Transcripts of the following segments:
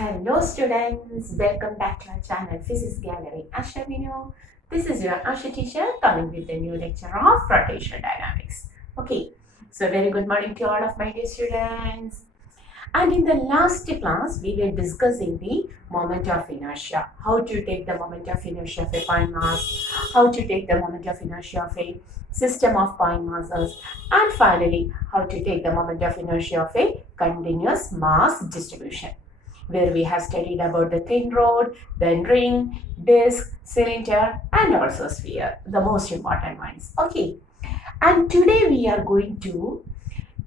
Hello students, welcome back to our channel Physics Gallery. Asha Vinu. This is your Asha teacher coming with a new lecture of rotational dynamics. Okay, so very good morning to all of my dear students. And in the last class, we were discussing the moment of inertia. How to take the moment of inertia of a point mass, how to take the moment of inertia of a system of point masses, and finally, how to take the moment of inertia of a continuous mass distribution, where we have studied about the thin rod, then ring, disc, cylinder, and also sphere, the most important ones. Okay, and today we are going to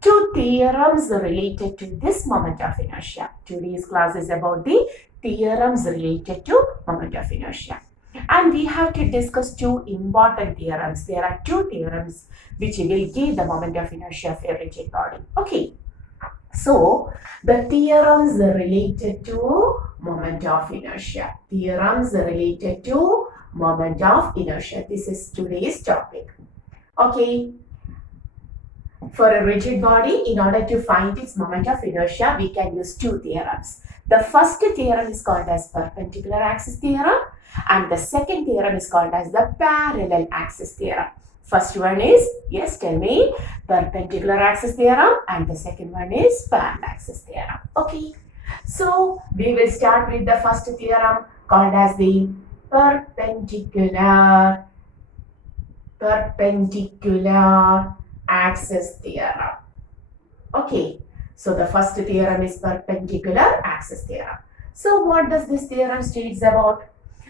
two theorems related to this moment of inertia. Today's class is about the theorems related to moment of inertia. And we have to discuss two important theorems. There are two theorems which will give the moment of inertia of a rigid body. Okay. So, the theorems related to moment of inertia. Theorems related to moment of inertia. This is today's topic. Okay. For a rigid body, in order to find its moment of inertia, we can use two theorems. The first theorem is called as perpendicular axis theorem, and the second theorem is called as the parallel axis theorem. First one is, yes, tell me, perpendicular axis theorem, and the second one is parallaxis theorem. Okay, so we will start with the first theorem called as the perpendicular axis theorem. Okay, so the first theorem is perpendicular axis theorem. So what does this theorem states about?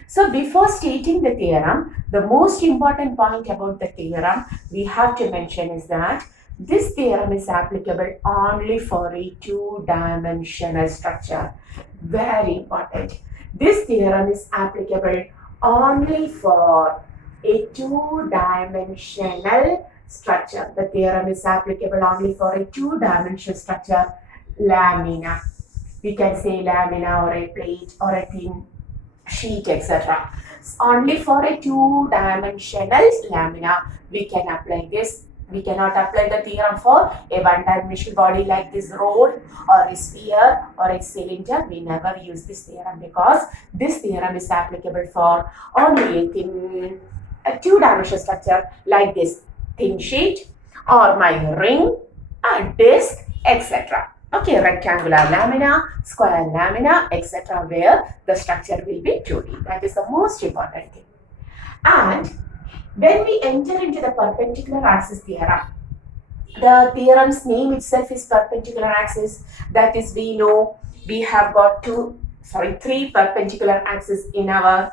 So before stating the theorem, the most important point about the theorem we have to mention is that this theorem is applicable only for a two-dimensional structure. Very important. This theorem is applicable only for a two-dimensional structure. The theorem is applicable only for a two-dimensional structure, lamina. We can say lamina or a plate or a thin sheet, etc. Only for a two-dimensional lamina we can apply this. We cannot apply the theorem for a one-dimensional body like this rod or a sphere or a cylinder. We never use this theorem because this theorem is applicable for only a two-dimensional structure like this thin sheet or my ring, a disc, etc. Okay, rectangular lamina, square lamina, etc. where the structure will be 2D. That is the most important thing. And when we enter into the perpendicular axis theorem, the theorem's name itself is perpendicular axis. That is, we know we have got three perpendicular axes in our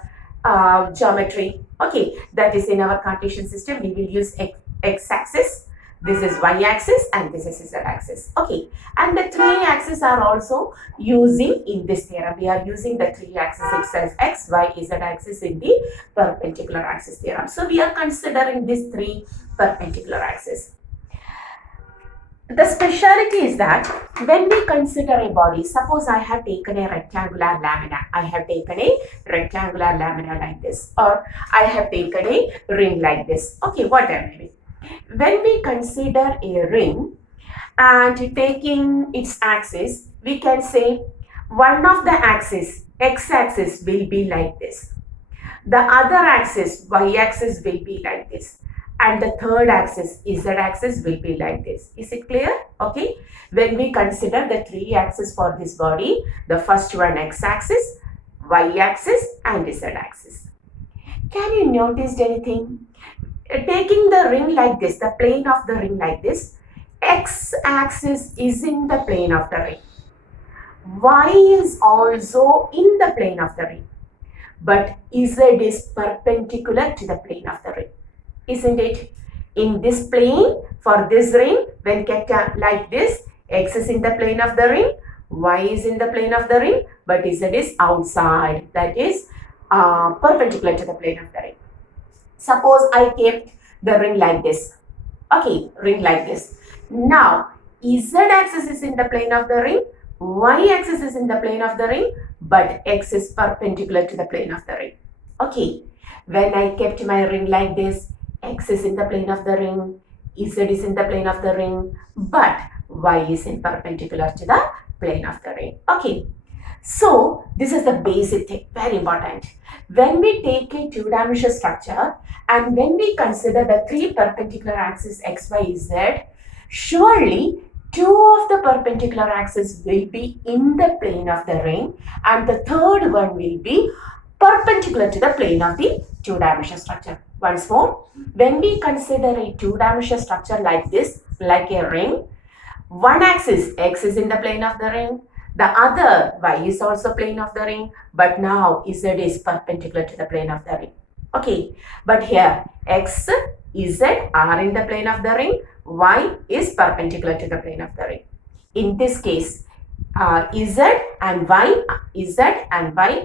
geometry. Okay, that is in our Cartesian system. We will use x-axis. This is y-axis and this is z-axis. Okay, and the three axes are also using in this theorem. We are using the three axes itself, x, y, z-axis in the perpendicular axis theorem. So we are considering these three perpendicular axes. The speciality is that when we consider a body, suppose I have taken a rectangular lamina. I have taken a rectangular lamina like this, or I have taken a ring like this. Okay, whatever. When we consider a ring and taking its axis, we can say one of the axis, x-axis, will be like this. The other axis, y-axis, will be like this. And the third axis, z-axis, will be like this. Is it clear? Okay. When we consider the three axes for this body, the first one x-axis, y-axis, and z-axis. Can you notice anything? Taking the ring like this, the plane of the ring like this, x-axis is in the plane of the ring. Y is also in the plane of the ring. But z is perpendicular to the plane of the ring. Isn't it? In this plane, for this ring, when kept like this, x is in the plane of the ring, y is in the plane of the ring, but z is outside, that is perpendicular to the plane of the ring. Suppose I kept the ring like this. Okay, ring like this. Now, z-axis is in the plane of the ring, y-axis is in the plane of the ring, but x is perpendicular to the plane of the ring. Okay, when I kept my ring like this, x is in the plane of the ring, z is in the plane of the ring, but y is in perpendicular to the plane of the ring. Okay, So this is the basic thing, very important. When we take a two-dimensional structure and when we consider the three perpendicular axes x, y, z, surely two of the perpendicular axes will be in the plane of the ring and the third one will be perpendicular to the plane of the two-dimensional structure. Once more, when we consider a two-dimensional structure like this, like a ring, one axis x is in the plane of the ring, the other y is also plane of the ring, but now z is perpendicular to the plane of the ring. Okay, but here x, z are in the plane of the ring, y is perpendicular to the plane of the ring. In this case, z and y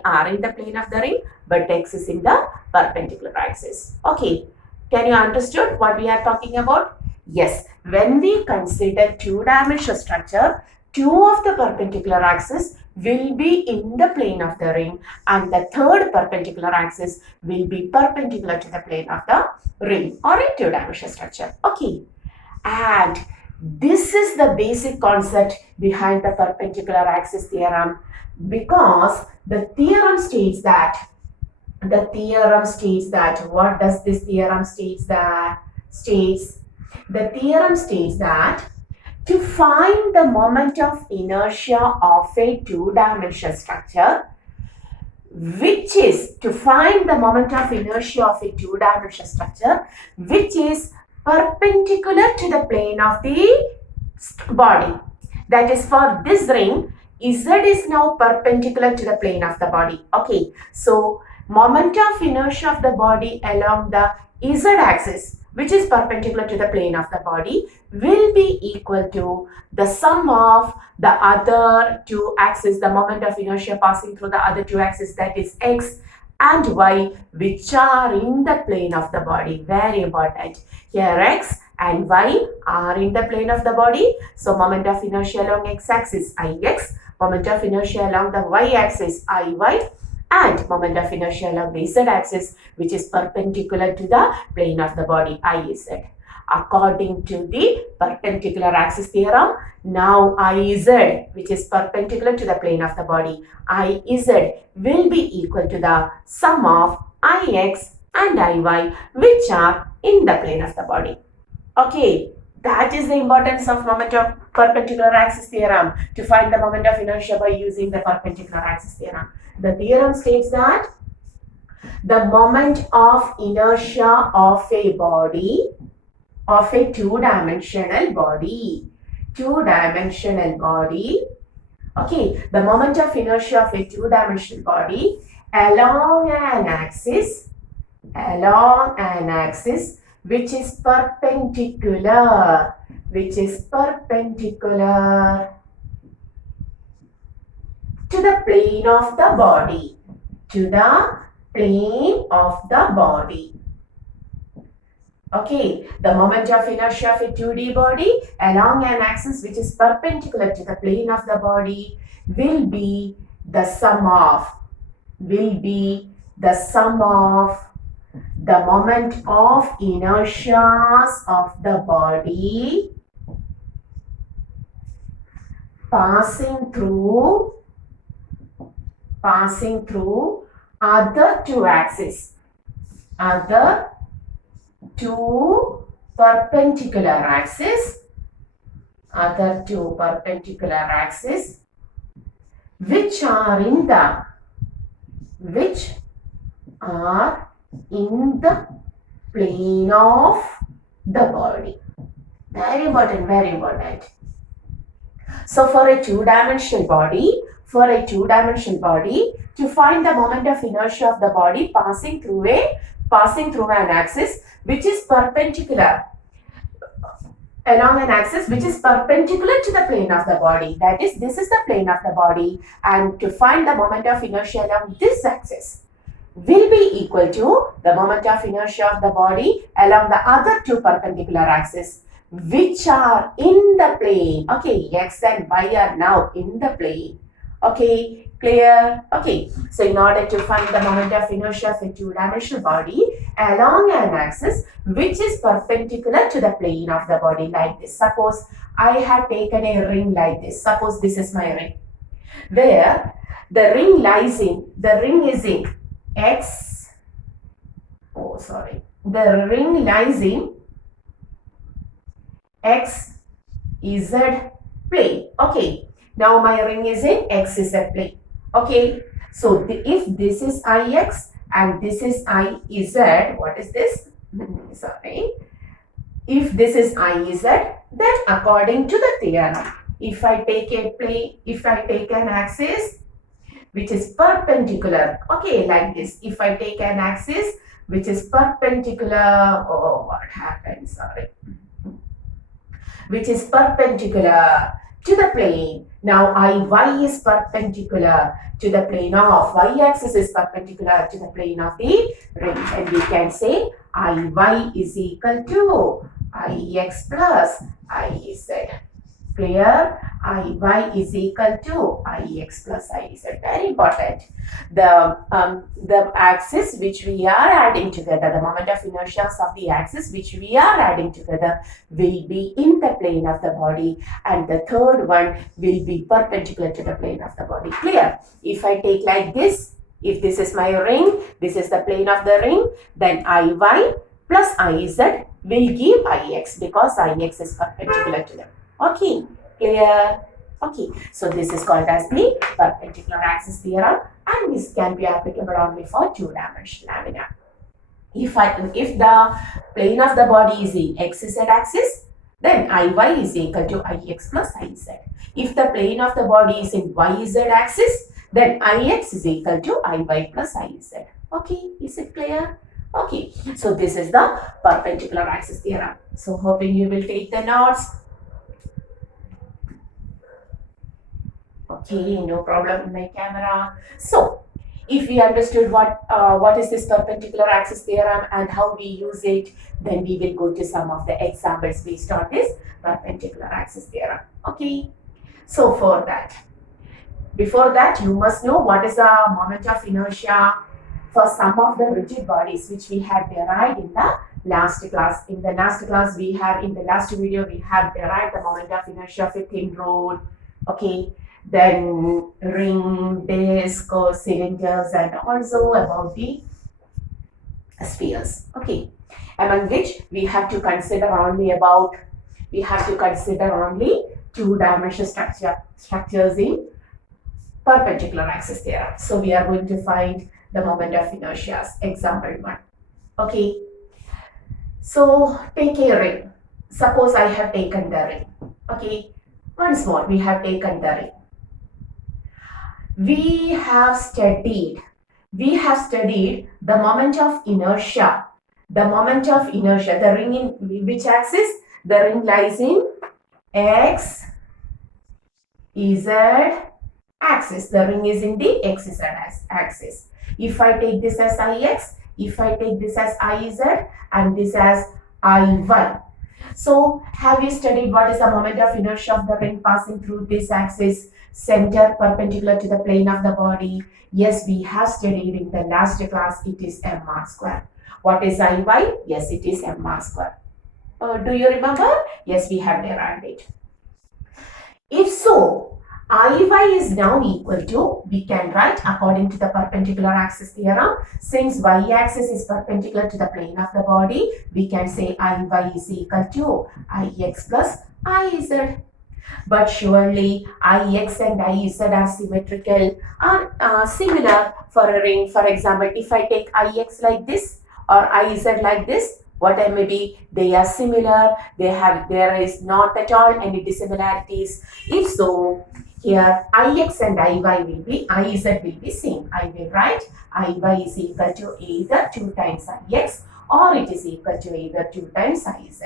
are in the plane of the ring, but x is in the perpendicular axis. Okay, can you understood what we are talking about? Yes, when we consider two-dimensional structure, two of the perpendicular axes will be in the plane of the ring and the third perpendicular axis will be perpendicular to the plane of the ring or a two-dimensional structure. Okay, and this is the basic concept behind the perpendicular axis theorem, because the theorem states that what does this theorem states that? The theorem states that to find the moment of inertia of a two-dimensional structure, which is perpendicular to the plane of the body. That is, for this ring, z is now perpendicular to the plane of the body. Okay, so moment of inertia of the body along the z axis, which is perpendicular to the plane of the body, will be equal to the sum of the other two axes, the moment of inertia passing through the other two axes, that is x and y, which are in the plane of the body. Very important. Here x and y are in the plane of the body. So moment of inertia along x-axis ix, moment of inertia along the y-axis iy, and moment of inertia along the z-axis, which is perpendicular to the plane of the body iz. According to the perpendicular axis theorem, now iz, which is perpendicular to the plane of the body, iz will be equal to the sum of ix and iy, which are in the plane of the body. Okay, that is the importance of moment of perpendicular axis theorem, to find the moment of inertia by using the perpendicular axis theorem. The theorem states that the moment of inertia of a body, of a two-dimensional body, okay, the moment of inertia of a two-dimensional body along an axis which is perpendicular to the plane of the body, Okay, the moment of inertia of a 2D body along an axis which is perpendicular to the plane of the body will be the sum of the moment of inertias of the body passing through other two axes, two perpendicular axes, which are in the plane of the body. Very important. So for a two-dimensional body, to find the moment of inertia of the body passing through an axis which is perpendicular along an axis which is perpendicular to the plane of the body, that is, this is the plane of the body, and to find the moment of inertia along this axis will be equal to the moment of inertia of the body along the other two perpendicular axes which are in the plane. Okay, x and y are now in the plane. Okay, clear? Okay, so in order to find the moment of inertia of a two-dimensional body along an axis which is perpendicular to the plane of the body, like this. Suppose I have taken a ring like this. Suppose this is my ring, where the ring lies in, the ring is in X, the ring lies in X, Z plane. Okay, now my ring is in X, Z plane. Okay, so if this is Ix and this is Iz, what is this? Sorry. If this is Iz, then according to the theorem, if I take a plane, if I take an axis which is perpendicular, okay, like this, if I take an axis which is perpendicular, oh, what happened? Sorry. Which is perpendicular to the plane. Now Iy is perpendicular to the plane of y-axis is perpendicular to the plane of the ring, and we can say Iy is equal to Ix plus Iz. Clear? Iy is equal to Ix plus Iz. Very important. The axis which we are adding together, the moment of inertia of the axis which we are adding together will be in the plane of the body, and the third one will be perpendicular to the plane of the body. Clear? If I take like this, if this is my ring, this is the plane of the ring, then Iy plus Iz will give Ix because Ix is perpendicular to them. Okay, clear? Okay, so this is called as the perpendicular axis theorem, and this can be applicable only for two-dimensional lamina. If the plane of the body is in XZ axis, then Iy is equal to Ix plus Iz. If the plane of the body is in YZ axis, then Ix is equal to Iy plus Iz. Okay, is it clear? Okay, so this is the perpendicular axis theorem. So hoping you will take the notes. Okay, no problem in my camera. So, if we understood what is this perpendicular axis theorem and how we use it, then we will go to some of the examples based on this perpendicular axis theorem. Okay, so before that, you must know what is the moment of inertia for some of the rigid bodies which we had derived in the last class. In the last video, we have derived the moment of inertia of a thin rod. Okay. Then ring, disc, cylinders, and also about the spheres. Okay, among which we have to consider only two-dimensional structures in perpendicular axis theorem. So we are going to find the moment of inertia. Example 1. Okay, so take a ring. Suppose I have taken the ring. Okay, once more we have taken the ring. We have studied the moment of inertia. The ring in which axis? The ring lies in X, Z axis. The ring is in the XZ axis. If I take this as Ix, if I take this as Iz, and this as Iy. So, have you studied what is the moment of inertia of the ring passing through this axis, center perpendicular to the plane of the body? Yes, we have studied in the last class. It is mr square. What is Iy? Yes, it is mr square. Do you remember? Yes, we have derived it. If so, Iy is now equal to, we can write according to the perpendicular axis theorem, since y-axis is perpendicular to the plane of the body, we can say Iy is equal to Ix plus Iz. But surely Ix and Iz are symmetrical, are similar for a ring. For example, if I take Ix like this or Iz like this, whatever may be, they are similar. There is not at all any dissimilarities. If so, here Ix and Iy will be, Iz will be same. I will write Iy is equal to either 2 times Ix or it is equal to either 2 times Iz.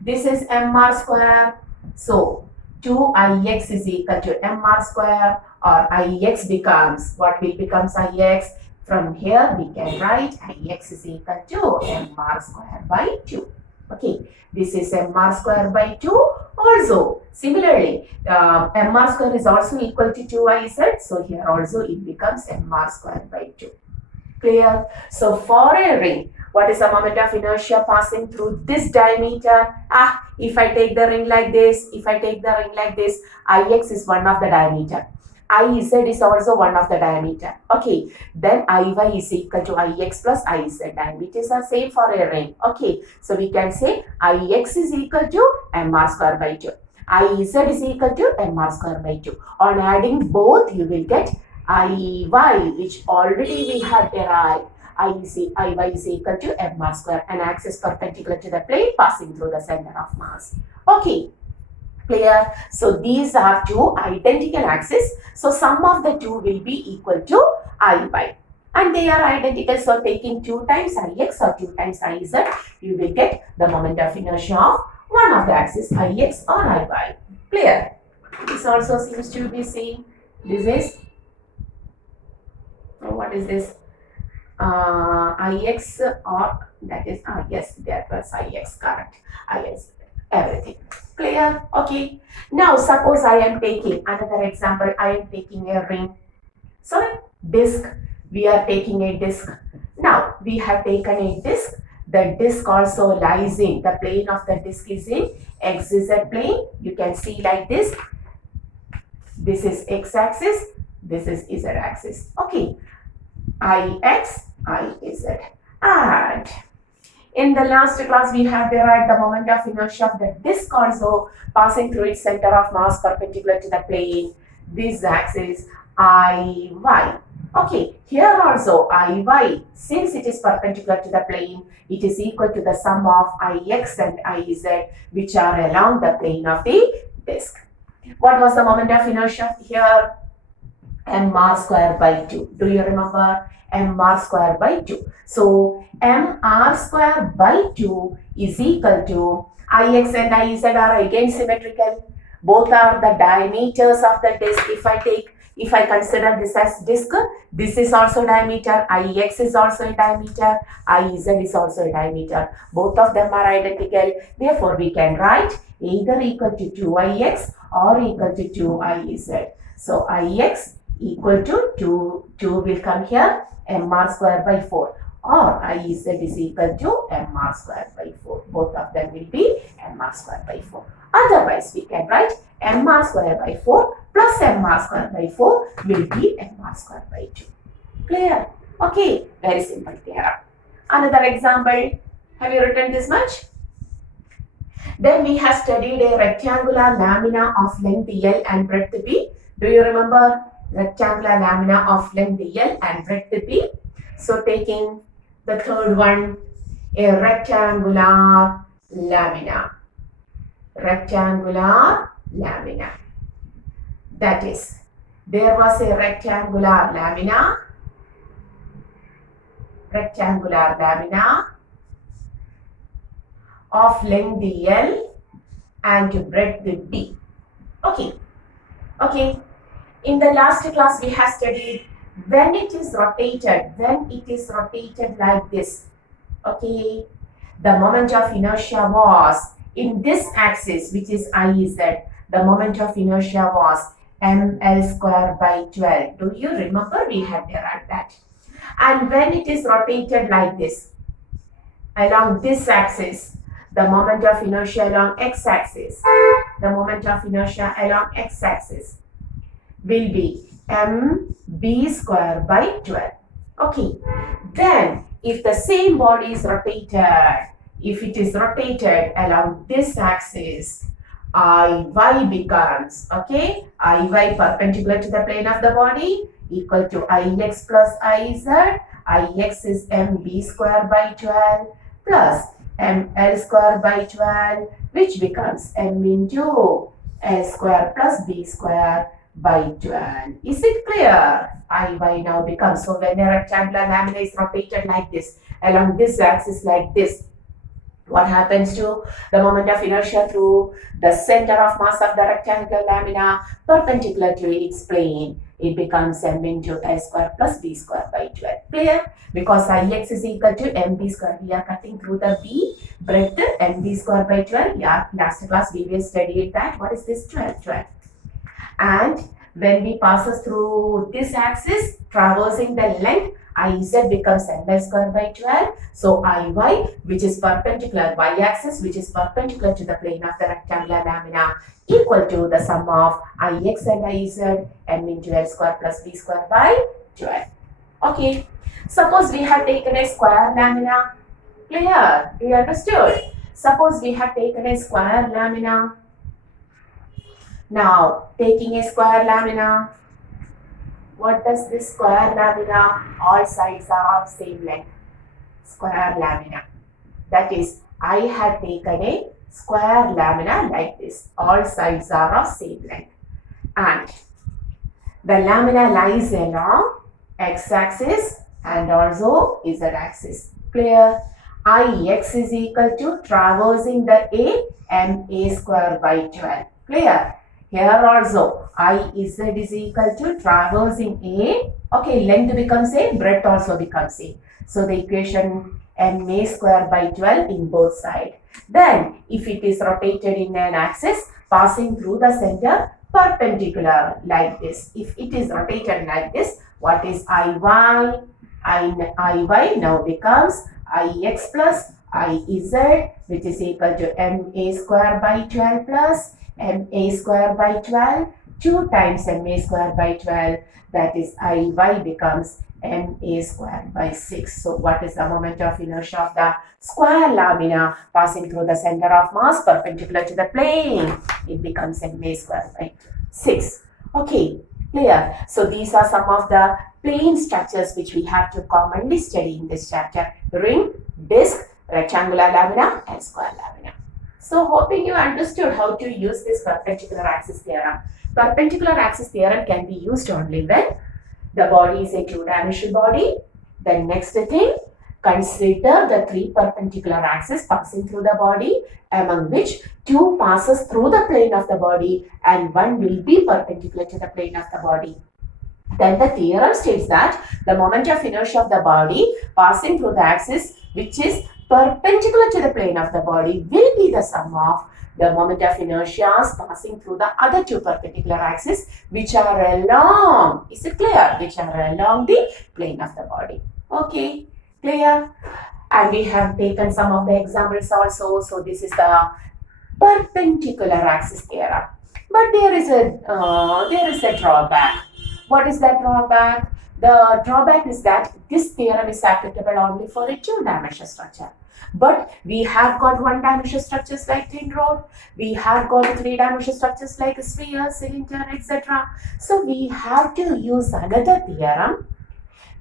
This is mr square. So 2Ix is equal to mr square, or Ix becomes, what will becomes Ix? From here we can write Ix is equal to mr square by 2. Okay, this is mr square by 2. Also, similarly, mr square is also equal to 2Iz, so here also it becomes mr square by 2. Clear? So for a ring, what is the moment of inertia passing through this diameter? If I take the ring like this, Ix is one of the diameter. Iz is also one of the diameter. Okay, then Iy is equal to Ix plus Iz. Diameters are same for a ring. Okay, so we can say Ix is equal to mr square by 2. Iz is equal to mr square by 2. On adding both, you will get Iy, which already we have derived. Iy is equal to mr square, an axis perpendicular to the plane passing through the center of mass. Okay. Clear? So these are two identical axes. So sum of the two will be equal to Iy. And they are identical. So taking 2 times Ix or 2 times Iz, you will get the moment of inertia of one of the axes, Ix or Iy. Clear? This also seems to be same. This is, what is this? Ix or that is, yes, that was Ix, correct. Ix, everything. Clear? Okay. Now suppose I am taking another example. I am taking a ring. Sorry, disk. We are taking a disk. Now we have taken a disk. The disk also lies in the plane of the disk is in XZ plane. You can see like this. This is x-axis. This is z-axis. Okay. Ix, Iz. And in the last class, we have derived the moment of inertia of the disk also passing through its center of mass perpendicular to the plane. This axis Iy. Okay, here also Iy, since it is perpendicular to the plane, it is equal to the sum of Ix and Iz, which are along the plane of the disk. What was the moment of inertia here? mr square by 2. Do you remember? mr square by 2. So mr square by 2 is equal to Ix and Iz are again symmetrical. Both are the diameters of the disk. If I consider this as disk, this is also diameter. Ix is also a diameter. Iz is also a diameter. Both of them are identical. Therefore, we can write either equal to 2Ix or equal to 2Iz. So Ix equal to 2 will come here, mr square by 4, or Iz is equal to mr square by 4. Both of them will be mr square by 4. Otherwise, we can write mr square by 4 plus mr square by 4 will be mr square by 2. Clear? Okay, very simple theorem. Another example, have you written this much? Then we have studied a rectangular lamina of length L and breadth B. Do you remember? Rectangular lamina of length L and breadth B. So taking the third one, a rectangular lamina. Rectangular lamina. That is, there was a rectangular lamina of length L and breadth B. Okay. In the last class, we have studied when it is rotated like this. Okay. The moment of inertia was in this axis, which is Iz. The moment of inertia was ml square by 12. Do you remember? We have derived that. And when it is rotated like this, along this axis, the moment of inertia along x-axis, will be mb square by 12. Okay. Then, if the same body is rotated, if it is rotated along this axis, Iy becomes, okay, Iy perpendicular to the plane of the body equal to Ix plus Iz. Ix is mb square by 12 plus ml square by 12, which becomes m into l square plus b square by 12. Is it clear? Iy now becomes, so when a rectangular lamina is rotated like this, along this axis like this, what happens to the moment of inertia through the center of mass of the rectangular lamina perpendicular to its plane? It becomes m into l square plus b square by 12. Clear? Because Ix is equal to mb square. We are cutting through the b breadth, mb square by 12. Yeah, last class we will study that. What is this? 12. And when we passes through this axis, traversing the length, Iz becomes ml square by 12. So Iy, which is perpendicular y-axis, which is perpendicular to the plane of the rectangular lamina, equal to the sum of Ix and Iz, m into l square plus b square by 12. Okay. Suppose we have taken a square lamina. Clear? You understood? Suppose we have taken a square lamina. Now, taking a square lamina, what does this square lamina? All sides are of same length. Square lamina. That is, I had taken a square lamina like this. All sides are of same length. And the lamina lies along x-axis and also z-axis. Clear? Ix is equal to traversing the ma square by 12. Clear? Here also, Iz is equal to traversing A. Okay, length becomes A, breadth also becomes A. So the equation ma square by 12 in both sides. Then, if it is rotated in an axis passing through the center perpendicular like this. If it is rotated like this, what is Iy? Iy now becomes Ix plus Iz, which is equal to ma square by 12 plus ma square by 12, 2 times ma square by 12, that is Iy becomes ma square by 6. So what is the moment of inertia of the square lamina passing through the center of mass perpendicular to the plane? It becomes ma square by 6. Okay, clear? So these are some of the plane structures which we have to commonly study in this chapter: ring, disc, rectangular lamina and square lamina. So hoping you understood how to use this perpendicular axis theorem. Perpendicular axis theorem can be used only when the body is a two-dimensional body. The next thing, consider the three perpendicular axes passing through the body, among which two passes through the plane of the body and one will be perpendicular to the plane of the body. Then the theorem states that the moment of inertia of the body passing through the axis which is perpendicular to the plane of the body will be the sum of the moment of inertia passing through the other two perpendicular axes which are along, is it clear? Which are along the plane of the body. Okay, clear? And we have taken some of the examples also. So this is the perpendicular axis theorem. But there is a drawback. What is that drawback? The drawback is that this theorem is applicable only for a two-dimensional structure. But we have got one-dimensional structures like thin rod. We have got three-dimensional structures like a sphere, cylinder, etc. So we have to use another theorem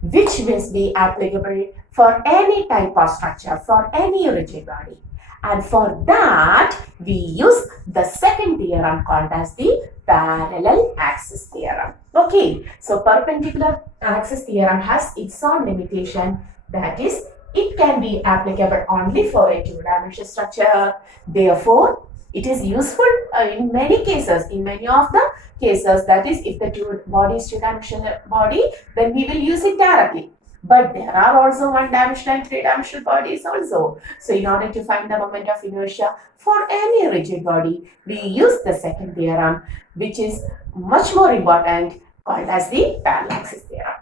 which will be applicable for any type of structure, for any rigid body. And for that, we use the second theorem called as the parallel axis theorem. Okay, so perpendicular axis theorem has its own limitation, that is, it can be applicable only for a two-dimensional structure. Therefore, it is useful in many cases, in many of the cases, that is, if the body is two-dimensional body, then we will use it directly. But there are also one-dimensional and three-dimensional bodies also. So in order to find the moment of inertia for any rigid body, we use the second theorem, which is much more important, called as the Parallaxis theorem.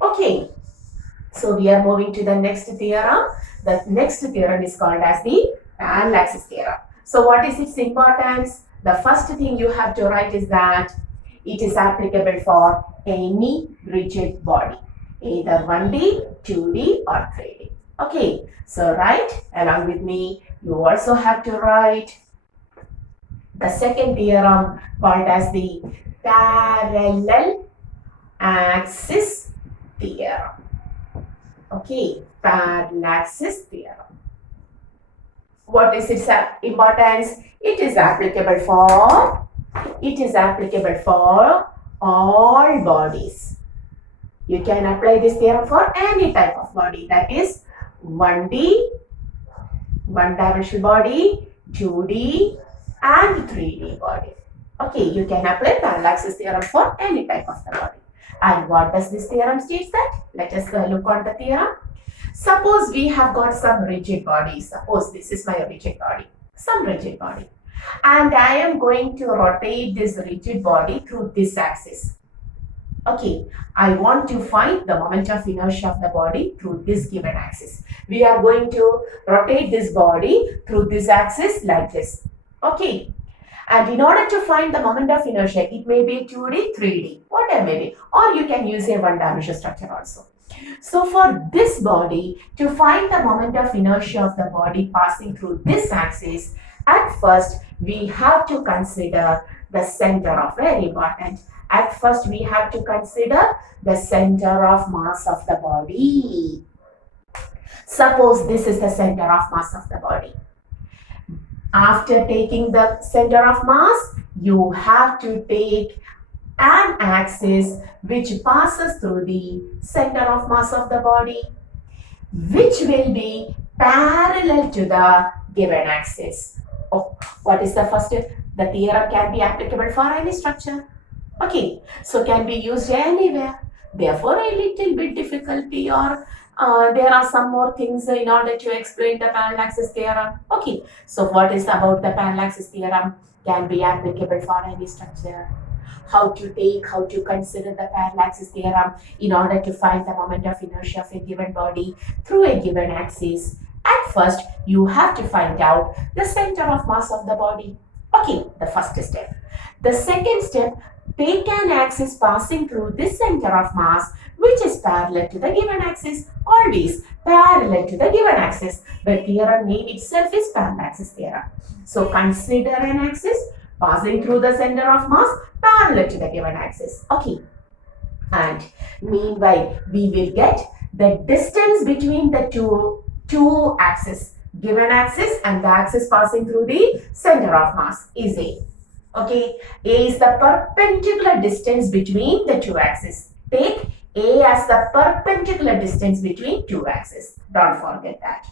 Okay, so we are moving to the next theorem. The next theorem is called as the Parallaxis theorem. So what is its importance? The first thing you have to write is that it is applicable for any rigid body, either 1D, 2D or 3D. Okay, so write along with me. You also have to write the second theorem called as the parallel axis theorem. Okay, Parallaxis theorem. What is its importance? It is applicable for all bodies. You can apply this theorem for any type of body, that is 1D, one-dimensional body, 2D and 3D body. Okay, you can apply Parallaxis theorem for any type of the body. And what does this theorem state that? Let us look on the theorem. Suppose we have got some rigid body. Suppose this is my rigid body, some rigid body. And I am going to rotate this rigid body through this axis. Okay, I want to find the moment of inertia of the body through this given axis. We are going to rotate this body through this axis like this. Okay, and in order to find the moment of inertia, it may be 2D, 3D, whatever may be, or you can use a one-dimensional structure also. So for this body, to find the moment of inertia of the body passing through this axis, at first we have to consider the center of, very important, at first we have to consider the center of mass of the body. Suppose this is the center of mass of the body. After taking the center of mass, you have to take an axis which passes through the center of mass of the body, which will be parallel to the given axis. Oh, what is the first? The theorem can be applicable for any structure. Okay, so can be used anywhere. Therefore, a little bit difficulty, or there are some more things in order to explain the Parallaxis theorem. Okay, so what is about the Parallaxis theorem can be applicable for any structure. How to consider the Parallaxis theorem in order to find the moment of inertia of a given body through a given axis. At first, you have to find out the center of mass of the body. Okay, the first step. The second step, take an axis passing through this center of mass which is parallel to the given axis, always parallel to the given axis. The theorem name itself is Parallaxis theorem. So consider an axis passing through the center of mass parallel to the given axis. Okay. And meanwhile, we will get the distance between the two axes. Given axis and the axis passing through the center of mass is A. Okay, A is the perpendicular distance between the two axes. Take A as the perpendicular distance between two axes. Don't forget that.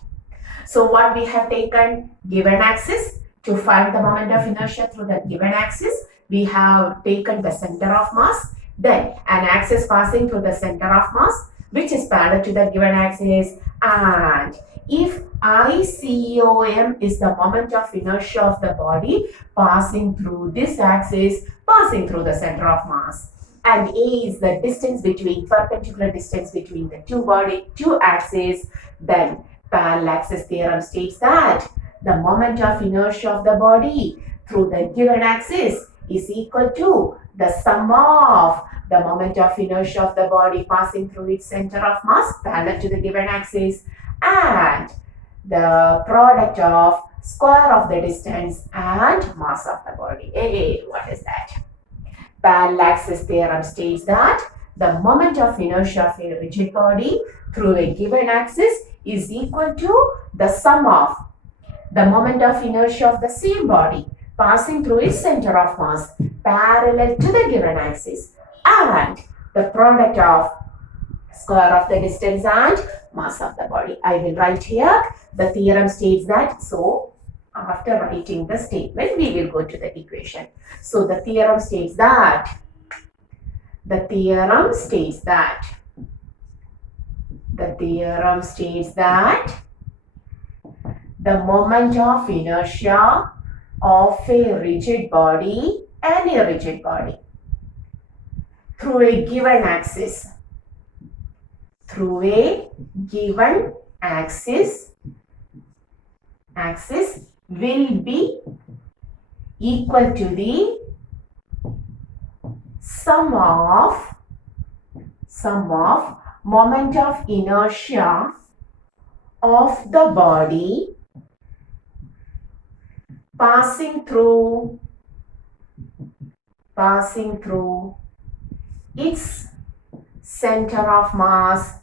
So what we have taken, given axis, to find the moment of inertia through the given axis, we have taken the center of mass, then an axis passing through the center of mass, which is parallel to the given axis, and if ICOM is the moment of inertia of the body passing through this axis, passing through the center of mass, and A is the distance between, perpendicular distance between the two axes, then Parallaxis theorem states that the moment of inertia of the body through the given axis is equal to the sum of the moment of inertia of the body passing through its center of mass parallel to the given axis and the product of square of the distance and mass of the body. Hey, what is that? Parallaxis theorem states that the moment of inertia of a rigid body through a given axis is equal to the sum of the moment of inertia of the same body passing through its center of mass parallel to the given axis and the product of square of the distance and mass of the body. I will write here. The theorem states that. So after writing the statement, we will go to the equation. So the theorem states that. The theorem states that the moment of inertia of a rigid body, any rigid body, through a given axis, will be equal to the sum of moment of inertia of the body passing through its center of mass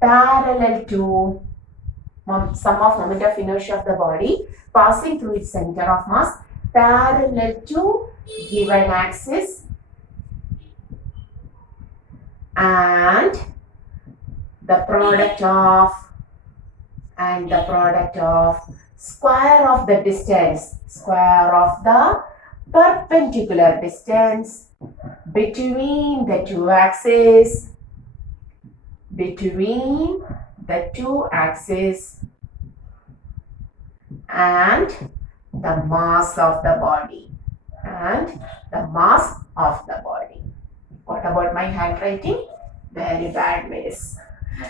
parallel to sum of moment of inertia of the body passing through its center of mass parallel to given axis and the product of square of the distance, square of the perpendicular distance between the two axes, and the mass of the body, What about my handwriting? Very bad, miss.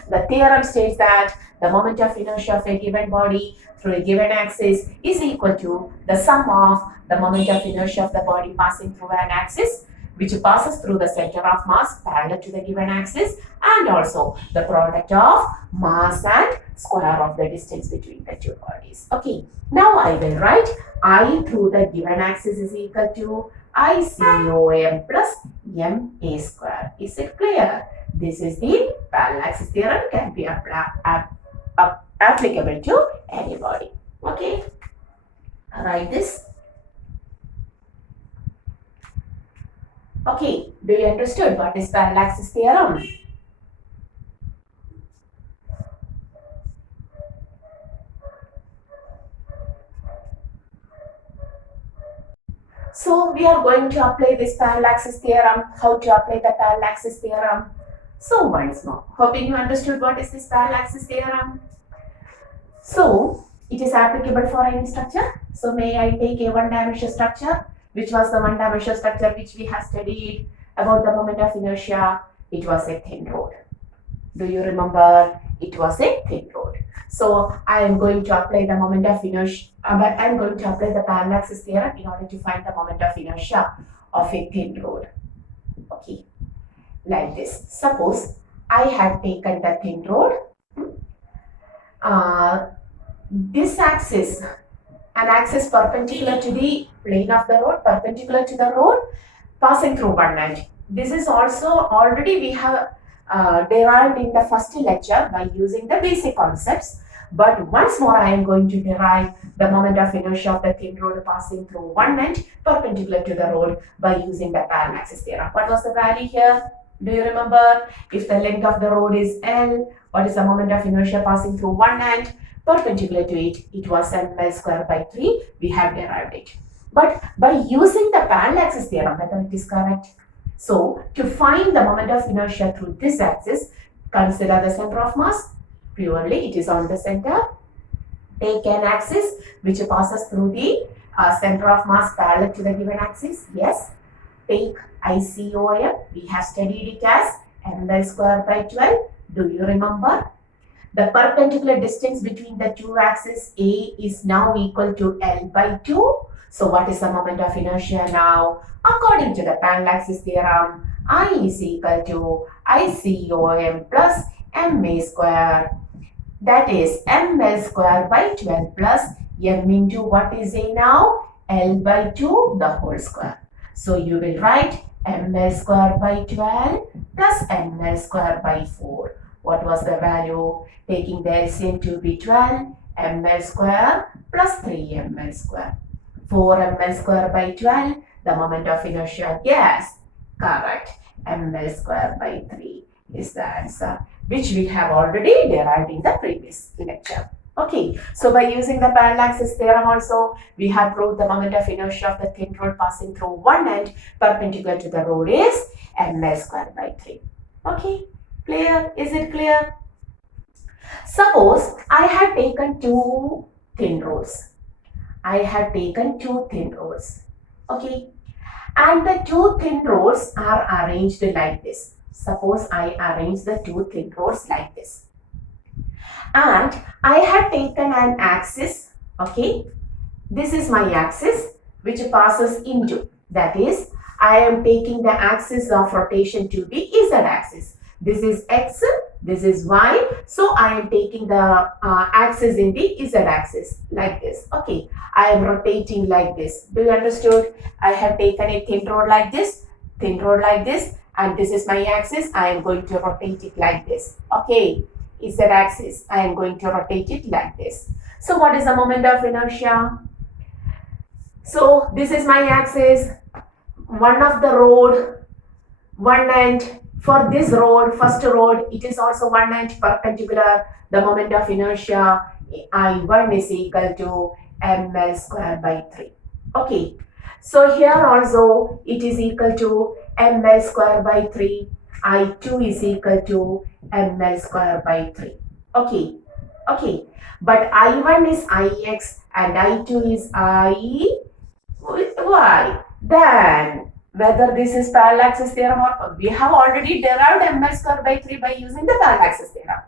The theorem states that the moment of inertia of a given body through a given axis is equal to the sum of the moment of inertia of the body passing through an axis which passes through the center of mass parallel to the given axis, and also the product of mass and square of the distance between the two bodies. Okay, now I will write I through the given axis is equal to ICOM plus MA square. Is it clear? This is the Parallaxis theorem, can be applicable to anybody. Okay, write this. Okay, do you understood what is Parallaxis theorem? So we are going to apply this Parallaxis theorem. How to apply the Parallaxis theorem? So once more, hoping you understood what is this Parallaxis theorem. So it is applicable for any structure. So may I take a one-dimensional structure, which was the one-dimensional structure which we have studied about the moment of inertia. It was a thin rod. Do you remember? It was a thin rod. So I am going to apply the moment of inertia, but I am going to apply the Parallaxis theorem in order to find the moment of inertia of a thin rod. Okay, like this. Suppose I had taken the thin rod. This axis, an axis perpendicular to the plane of the rod, perpendicular to the rod, passing through one end. This is also already we have derived in the first lecture by using the basic concepts. But once more I am going to derive the moment of inertia of the thin rod passing through one end perpendicular to the rod by using the Parallaxis theorem. What was the value here? Do you remember? If the length of the rod is L, what is the moment of inertia passing through one end perpendicular to it? It was ml square by 3. We have derived it. But by using the Parallaxis theorem, whether it is correct. So to find the moment of inertia through this axis, consider the center of mass. Purely it is on the center. Take an axis which passes through the center of mass parallel to the given axis. Yes. Take ICOM. We have studied it as ml square by 12. Do you remember? The perpendicular distance between the two axes A is now equal to L by 2. So what is the moment of inertia now? According to the Parallaxis theorem, I is equal to ICOM plus MA square. That is ml square by 12 plus m into what is A now? L by 2 the whole square. So you will write ml square by 12 plus ml square by 4. What was the value? Taking the LCM to be 12, ml square plus 3 ml square. 4 ml square by 12, the moment of inertia, yes, correct. Ml square by 3 is the answer, which we have already derived in the previous lecture. Okay, so by using the Parallaxis theorem also, we have proved the moment of inertia of the thin rod passing through one end perpendicular to the rod is ml square by 3. Okay, clear? Is it clear? Suppose I had taken two thin rods. I have taken two thin rods. Okay, and the two thin rods are arranged like this. Suppose I arrange the two thin rods like this. And I have taken an axis. Okay, this is my axis which passes into. That is, I am taking the axis of rotation to be Z axis. This is X, this is Y. So I am taking the axis in the Z axis like this. Okay, I am rotating like this. Do you understood? I have taken a thin rod like this, and this is my axis. I am going to rotate it like this. Okay, Z axis. I am going to rotate it like this. So what is the moment of inertia? So this is my axis. One of the rod, one end. For this rod, first rod, it is also one end perpendicular. The moment of inertia, I1 is equal to ml square by 3. Okay, so here also it is equal to ml square by 3. I2 is equal to ml square by 3. Okay, but I1 is Ix and I2 is I. Why? Then whether this is Parallaxis theorem or we have already derived ml square by 3 by using the Parallaxis theorem.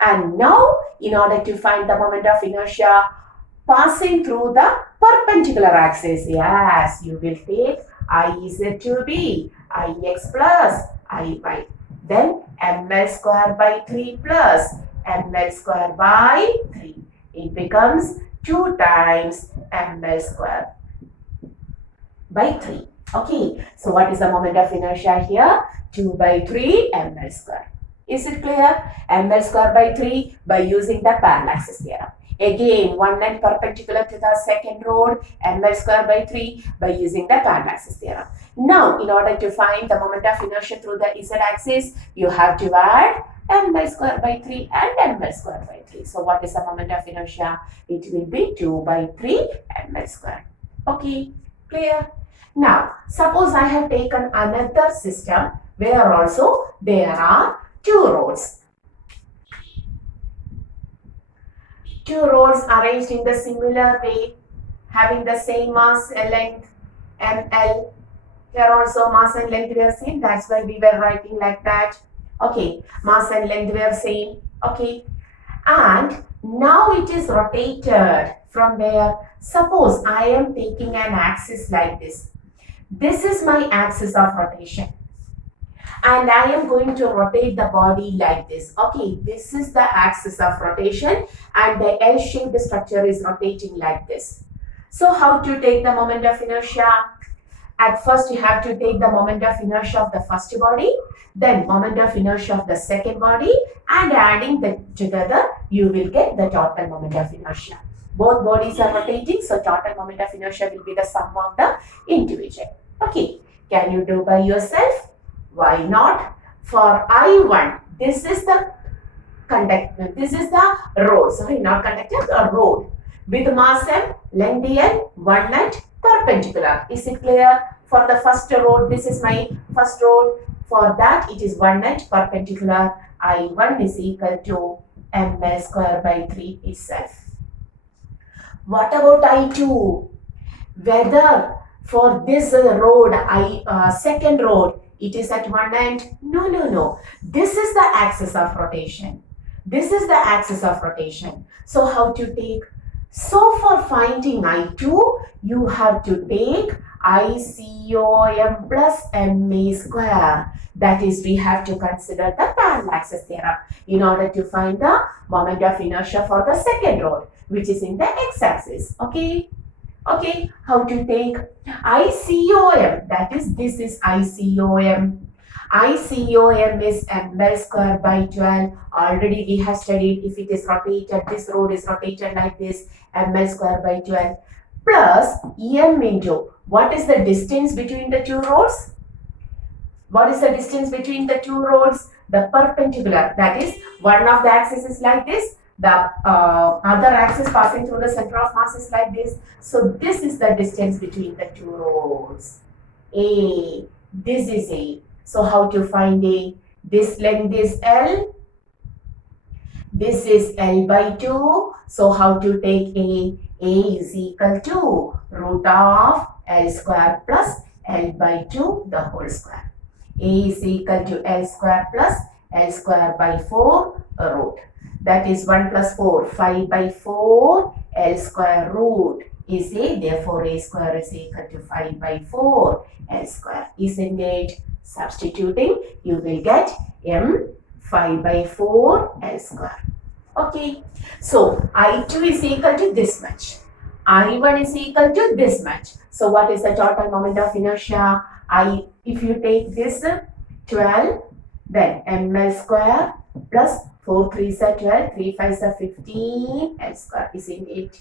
And now, in order to find the moment of inertia passing through the perpendicular axis, yes, you will take I is to be Ix plus Iy. Then ml square by 3 plus ml square by 3. It becomes 2 times ml square by 3. Okay, so what is the moment of inertia here? 2 by 3 ml square. Is it clear? Ml square by 3 by using the Parallaxis theorem. Again, one line perpendicular to the second rod, ml square by 3 by using the Parallaxis theorem. Now, in order to find the moment of inertia through the z-axis, you have to add ml square by 3 and ml square by 3. So, what is the moment of inertia? It will be 2 by 3 ml square. Okay, clear? Now, suppose I have taken another system where also there are two rods. Two rods arranged in the similar way, having the same mass and length ml. Here also mass and length were same. That's why we were writing like that. Okay, mass and length were same. Okay, and now it is rotated from where? Suppose I am taking an axis like this. This is my axis of rotation. And I am going to rotate the body like this. Okay, this is the axis of rotation and the L-shaped structure is rotating like this. So how to take the moment of inertia? At first you have to take the moment of inertia of the first body, then moment of inertia of the second body, and adding them together you will get the total moment of inertia. Both bodies are rotating, so total moment of inertia will be the sum of the individual. Okay, can you do by yourself? Why not? For I1, this is the conductor, this is the road, sorry, not conductor, the road with mass m, length l, 1 net, perpendicular. Is it clear? For the first road, this is my first road. For that, it is 1 net perpendicular. I1 is equal to ml square by 3 itself. What about I2? Whether for this road, second road, it is at one end? No. This is the axis of rotation. This is the axis of rotation. So how to take? So for finding I2, you have to take ICOM plus MA square. That is, we have to consider the Parallaxis theorem in order to find the moment of inertia for the second rod, which is in the x-axis. Okay, how to take ICOM? That is, this is ICOM. ICOM is ml square by 12. Already we have studied, if it is rotated, this road is rotated like this, ml square by 12 plus em into, what is the distance between the two roads? What is the distance between the two roads? The perpendicular, that is, one of the axis is like this, the other axis passing through the center of mass is like this. So this is the distance between the two roads. A, this is A. So how to find A? This length is L. This is L by 2. So how to take A? A is equal to root of L square plus L by 2 the whole square. A is equal to L square plus L square by 4 root. That is 1 plus 4, 5 by 4 L square root is A. Therefore, A square is equal to 5 by 4 L square. Isn't it? Substituting, you will get M 5 by 4 L square. Okay. So, I2 is equal to this much. I1 is equal to this much. So, what is the total moment of inertia? If you take this 12, then ml square plus 4 3s are 12, 3 5s are 15 L square, isn't it?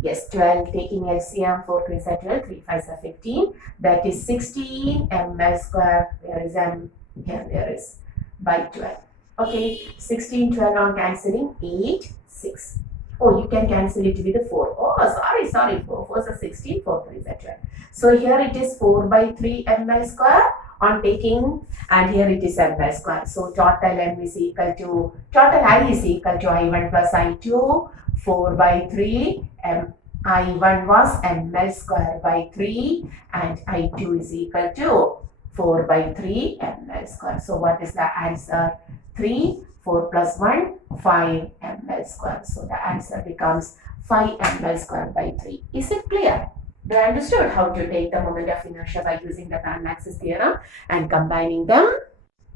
Yes, 12 taking LCM, 4 3s are 12, 3 5s are 15. That is 16 ml square. There is m, here there is by 12. Okay, 16, 12 on cancelling, 8, 6. Oh, you can cancel it with the 4. Oh, sorry, 4 4s are 16, 4 3s are 12. So here it is 4 by 3 ml square on taking, and here it is ml square. So total m is equal to, total I is equal to I1 plus I2, 4 by 3 m I1 was ml square by 3 and I2 is equal to 4 by 3 ml square. So what is the answer? 3, 4 plus 1, 5 ml square. So the answer becomes 5 ml square by 3. Is it clear? Do you understood how to take the moment of inertia by using the Parallaxis theorem and combining them?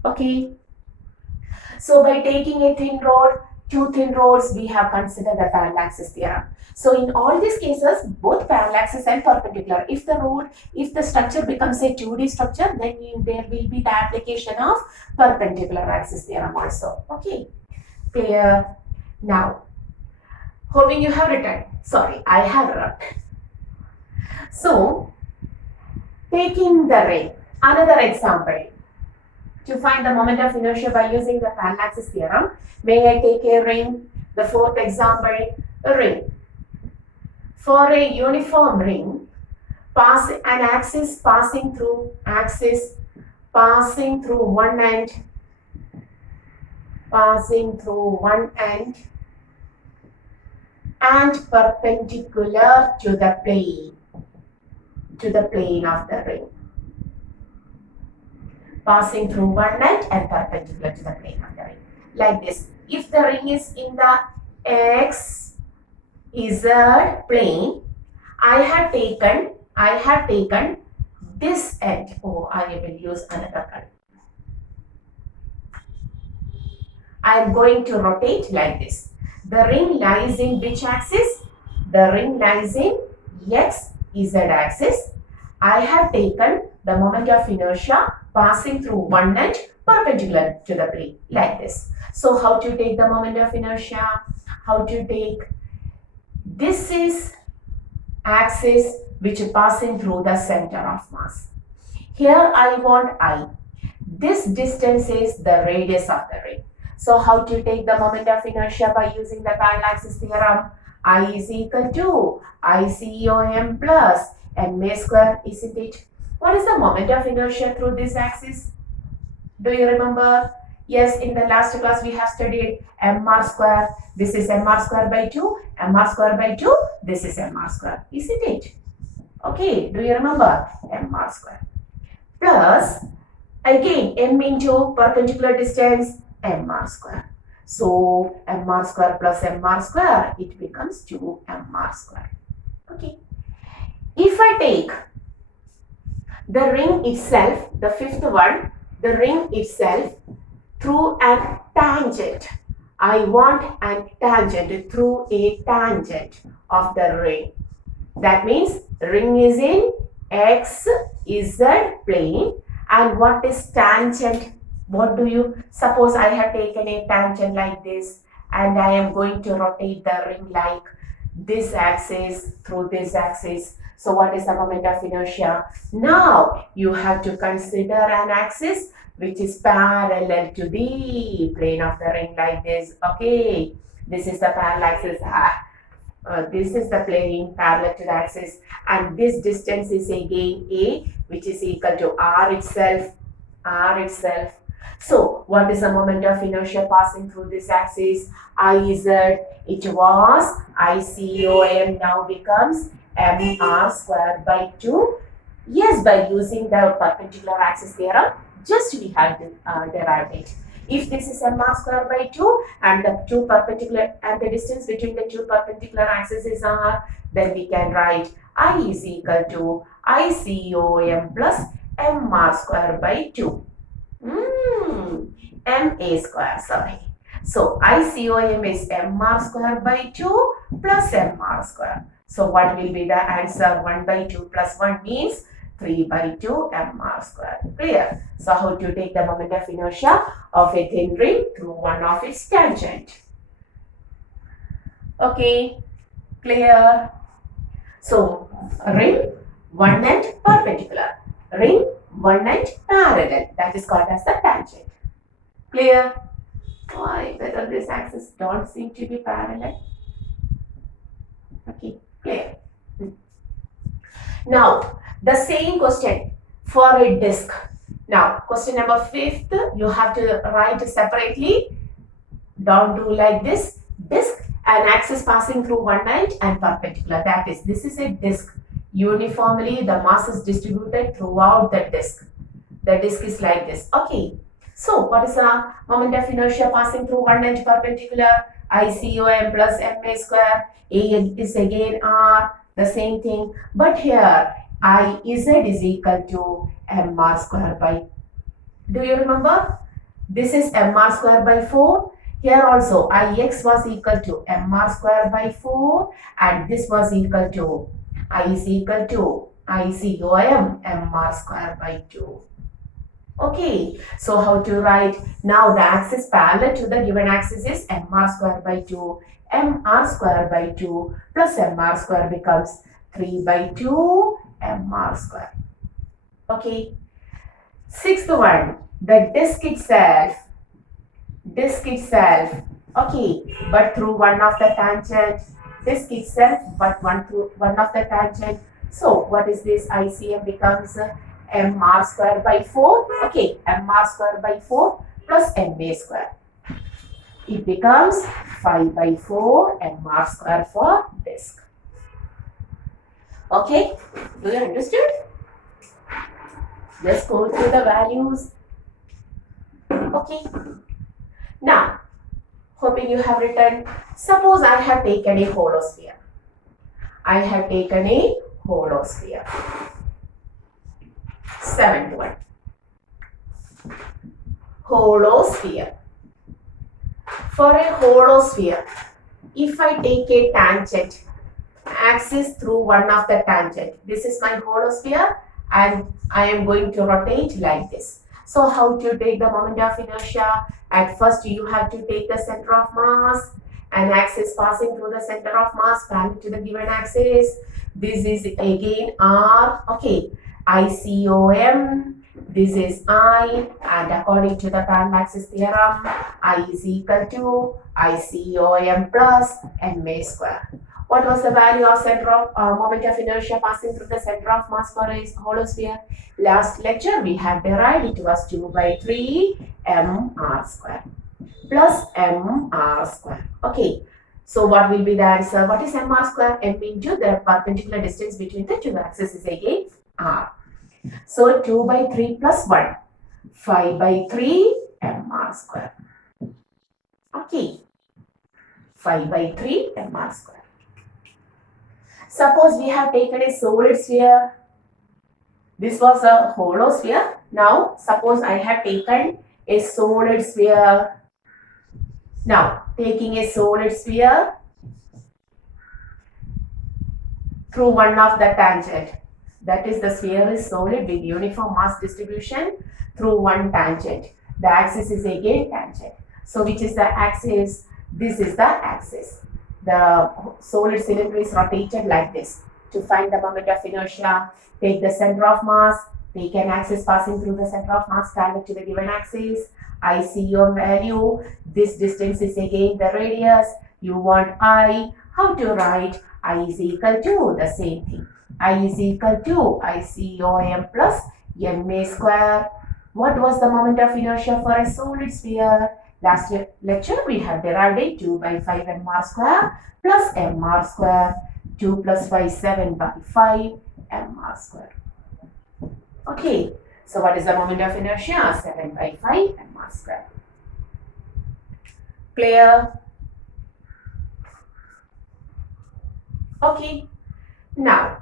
Okay. So by taking a thin rod, two thin rods, we have considered the Parallaxis theorem. So in all these cases, both parallaxis and perpendicular, if the structure becomes a 2D structure, then there will be the application of perpendicular axis theorem also. Okay, clear? Now, hoping you have written. Sorry, I have written. So, taking the ring, another example. To find the moment of inertia by using the Parallaxis theorem, may I take a ring? The fourth example, a ring. For a uniform ring, an axis passing through one end, and perpendicular to the plane of the ring. Passing through one end and perpendicular to the plane of the ring. Like this. If the ring is in the x, z plane, I have taken this end. Oh, I will use another color. I am going to rotate like this. The ring lies in which axis? The ring lies in x, z axis. I have taken the moment of inertia passing through one end perpendicular to the plane, like this. So how to take the moment of inertia? How to take, this is axis which is passing through the center of mass. Here I want I. This distance is the radius of the ring. So how to take the moment of inertia by using the Parallaxis theorem? I is equal to ICOM plus ma square, isn't it? What is the moment of inertia through this axis? Do you remember? Yes, in the last class we have studied mr square. This is mr square by 2. mr square by 2. This is mr square, isn't it? Okay, do you remember? mr square. Plus, again, m into perpendicular distance, mr square. So, mr square plus mr square, it becomes 2 mr square. Okay. If I take the ring itself, the fifth one, the ring itself through a tangent. I want a tangent through a tangent of the ring. That means ring is in x, z plane, and what is tangent? What do you, suppose I have taken a tangent like this and I am going to rotate the ring like this axis through this axis. So what is the moment of inertia? Now you have to consider an axis which is parallel to the plane of the ring like this. Okay, this is the parallaxis. This is the plane parallel to the axis, and this distance is again a, which is equal to r itself. So what is the moment of inertia passing through this axis? Iz, it was ICOM, now becomes mr square by 2. Yes, by using the perpendicular axis theorem, just we have derived it. If this is mr square by 2 and the two perpendicular and the distance between the two perpendicular axes is r, then we can write I is equal to ICOM plus mr square by 2. ma square, sorry. So ICOM is mr square by 2 plus mr square. So what will be the answer? 1 by 2 plus 1 means 3 by 2 mr square. Clear? So how to take the moment of inertia of a thin ring through one of its tangent. Okay, clear? So ring, one end perpendicular. Ring, one end parallel. That is called as the tangent. Clear? Why? Whether this axis don't seem to be parallel. Okay, clear. Now, the same question for a disk. Now, question number 5th, you have to write separately. Don't do like this. Disk an axis passing through one edge and perpendicular. That is, this is a disk. Uniformly, the mass is distributed throughout the disk. The disk is like this. Okay. So, what is the moment of inertia passing through one edge perpendicular? ICOM plus MA square. A is again R, the same thing. But here, IZ is equal to MR square by. Do you remember? This is MR square by 4. Here also, Ix was equal to MR square by 4. And this was equal to, I is equal to ICOM MR square by 2. Okay, so how to write? Now the axis parallel to the given axis is MR square by 2. MR square by 2 plus MR square becomes 3 by 2 MR square. Okay. Sixth one, the disk itself, okay, but through one of the tangent, disk itself, but through one of the tangent. So what is this? ICM becomes MR square by 4. Okay, MR square by 4 plus MA square. It becomes 5 by 4 MR square for disk. Okay, do you understood? Let's go through the values. Okay. Now, hoping you have written, suppose I have taken a holosphere. Seventh one. Holosphere. For a holosphere, if I take a tangent axis through one of the tangent, this is my holosphere and I am going to rotate like this. So how to take the moment of inertia? At first you have to take the center of mass, an axis passing through the center of mass parallel to the given axis. This is again R, okay, ICOM, this is I, and according to the Parallaxis theorem, I is equal to ICOM plus MA square. What was the value of center of moment of inertia passing through the center of mass for a holosphere? Last lecture we have derived, it was 2 by 3 mr square plus mr square. Okay, so what will be the answer? What is mr square? M into the perpendicular distance between the two axes is again r. So 2 by 3 plus 1, 5 by 3 mr square. Okay, 5 by 3 mr square. Suppose we have taken a solid sphere. This was a hollow sphere. Now, suppose I have taken a solid sphere. Now, taking a solid sphere through one of the tangent. That is, the sphere is solid with uniform mass distribution through one tangent. The axis is again tangent. So, which is the axis? This is the axis. The solid cylinder is rotated like this. To find the moment of inertia, take the center of mass, take an axis passing through the center of mass parallel to the given axis. I see your value. This distance is again the radius. You want I. How to write? I is equal to the same thing. I is equal to ICOM plus MA square. What was the moment of inertia for a solid sphere? Last lecture we have derived it 2 by 5 mr square plus mr square. 2 plus 5, 7 by 5 mr square. Okay, so what is the moment of inertia? 7 by 5 mr square. Clear? Okay, now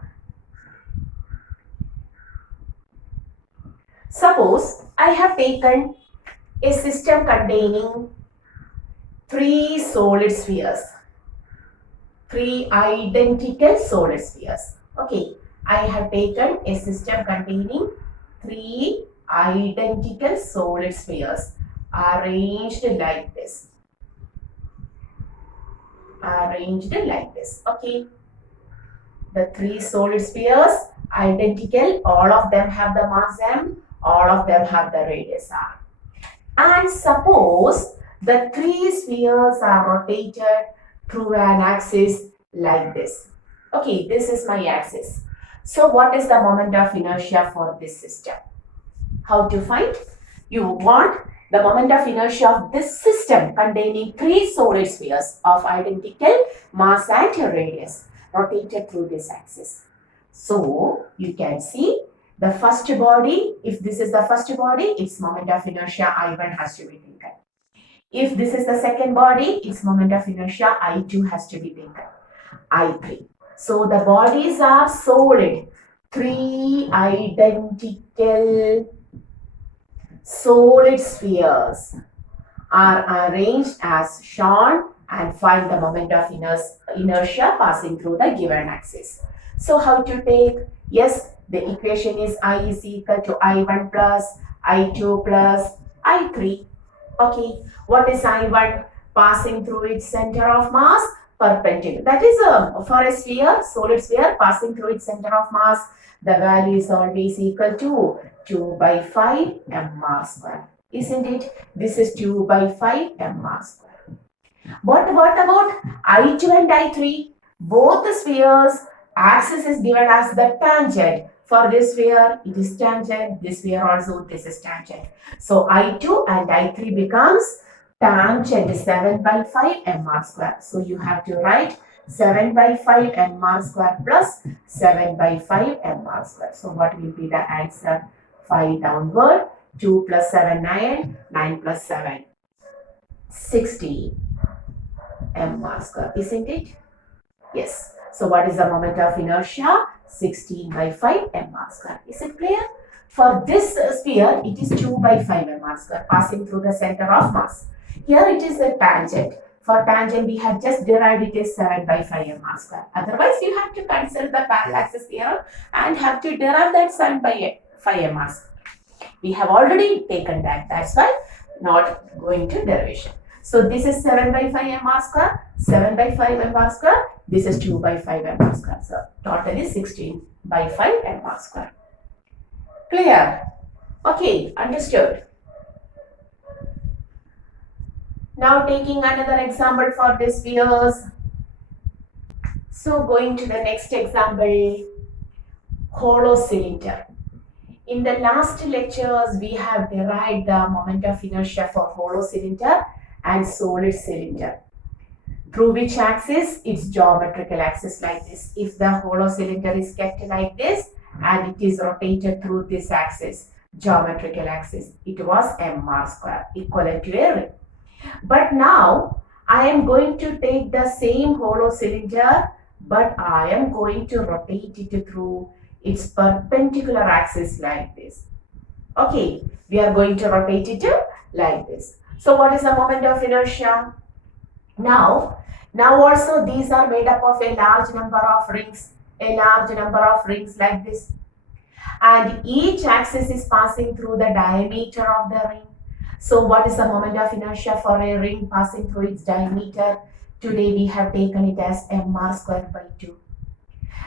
suppose I have taken a system containing 3 solid spheres, 3 identical solid spheres. Okay, I have taken a system containing 3 identical solid spheres arranged like this. Okay, the 3 solid spheres identical, all of them have the mass m, all of them have the radius r. And suppose the 3 spheres are rotated through an axis like this. Okay, this is my axis. So what is the moment of inertia for this system? How to find? You want the moment of inertia of this system containing three solid spheres of identical mass and radius rotated through this axis. So you can see the first body, if this is the first body, its moment of inertia I1 has to be taken. If this is the second body, its moment of inertia I2 has to be taken. I3. So the bodies are solid. Three identical solid spheres are arranged as shown and find the moment of inertia passing through the given axis. So how to take? Yes, the equation is I is equal to I1 plus I2 plus I3. Okay, what is I1? Passing through its center of mass, perpendicular. That is for a sphere, solid sphere passing through its center of mass, the value is always equal to 2 by 5 m r square. Isn't it? This is 2 by 5 m r square. But what about I2 and I3? Both the spheres, axis is given as the tangent. For this sphere, it is tangent. This sphere also, this is tangent. So I2 and I3 becomes tangent 7 by 5 m r square. So you have to write 7 by 5 m r square plus 7 by 5 m r square. So what will be the answer? 5 downward, 2 plus 7, 9, 9 plus 7, 60 m r square, isn't it? Yes. So what is the moment of inertia? 16 by 5 m r square. Is it clear? For this sphere, it is 2 by 5 m r square passing through the center of mass. Here it is a tangent. For tangent, we have just derived it as 7 by 5 m r square. Otherwise, you have to consider the Parallaxis theorem and have to derive that 7 by 5 m r square. We have already taken that. That's why not going to derivation. So this is 7 by 5 m r square, 7 by 5 m r square. This is 2 by 5 m r square. So total is 16 by 5 m r square. Clear? Okay, understood. Now taking another example for this spheres. So going to the next example, hollow cylinder. In the last lectures, we have derived the moment of inertia for hollow cylinder and solid cylinder. Through which axis? Its geometrical axis like this. If the hollow cylinder is kept like this and it is rotated through this axis, geometrical axis, it was m/r square equivalent to a ring. But now I am going to take the same hollow cylinder, but I am going to rotate it through its perpendicular axis like this. Okay, we are going to rotate it like this. So what is the moment of inertia? Now also these are made up of a large number of rings like this. And each axis is passing through the diameter of the ring. So what is the moment of inertia for a ring passing through its diameter? Today we have taken it as m/r square by 2.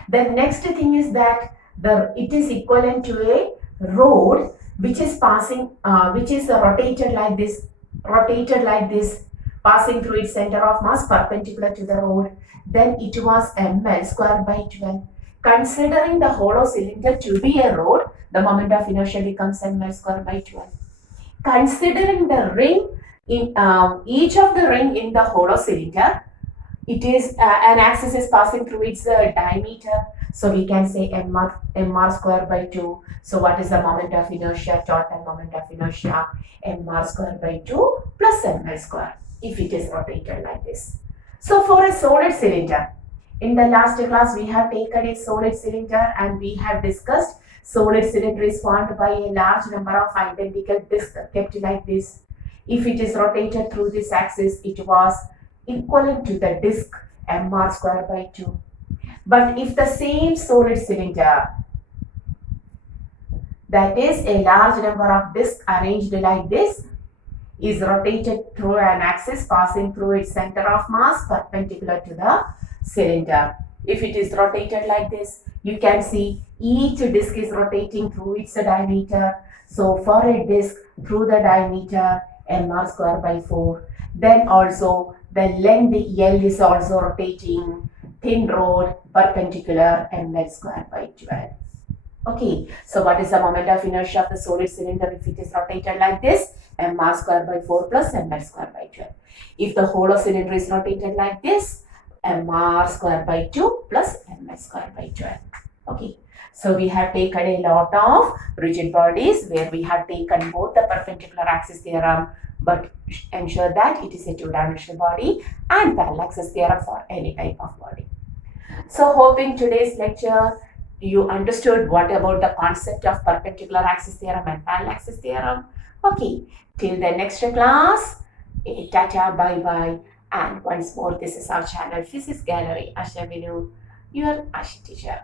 The next thing is that it is equivalent to a rod which is passing, which is rotated like this, passing through its center of mass perpendicular to the rod. Then it was ml square by 12. Considering the hollow cylinder to be a rod, the moment of inertia becomes ml square by 12. Considering the ring, in each of the ring in the hollow cylinder, it is an axis is passing through its diameter. So we can say m/r square by 2. So what is the moment of inertia? Total moment of inertia, m/r square by 2 plus ml square if it is rotated like this. So for a solid cylinder, in the last class we have taken a solid cylinder and we have discussed solid cylinder is formed by a large number of identical discs kept like this. If it is rotated through this axis, it was equivalent to the disc m/r square by 2. But if the same solid cylinder, that is a large number of discs arranged like this, is rotated through an axis passing through its center of mass perpendicular to the cylinder. If it is rotated like this, you can see each disc is rotating through its diameter. So for a disc through the diameter, m/r square by 4. Then also the length L is also rotating, thin rod perpendicular, ml square by 12. Okay, so what is the moment of inertia of the solid cylinder if it is rotated like this? mr square by 4 plus ml square by 12. If the whole of cylinder is rotated like this, mr square by 2 plus ml square by 12. Okay. So we have taken a lot of rigid bodies where we have taken both the perpendicular axis theorem, but ensure that it is a two-dimensional body, and Parallaxis theorem for any type of body. So hope in today's lecture you understood what about the concept of perpendicular axis theorem and Parallaxis theorem. Okay, till the next class, tata, bye bye. And once more, this is our channel Physics Gallery, Asha Vinu, your Ashi teacher.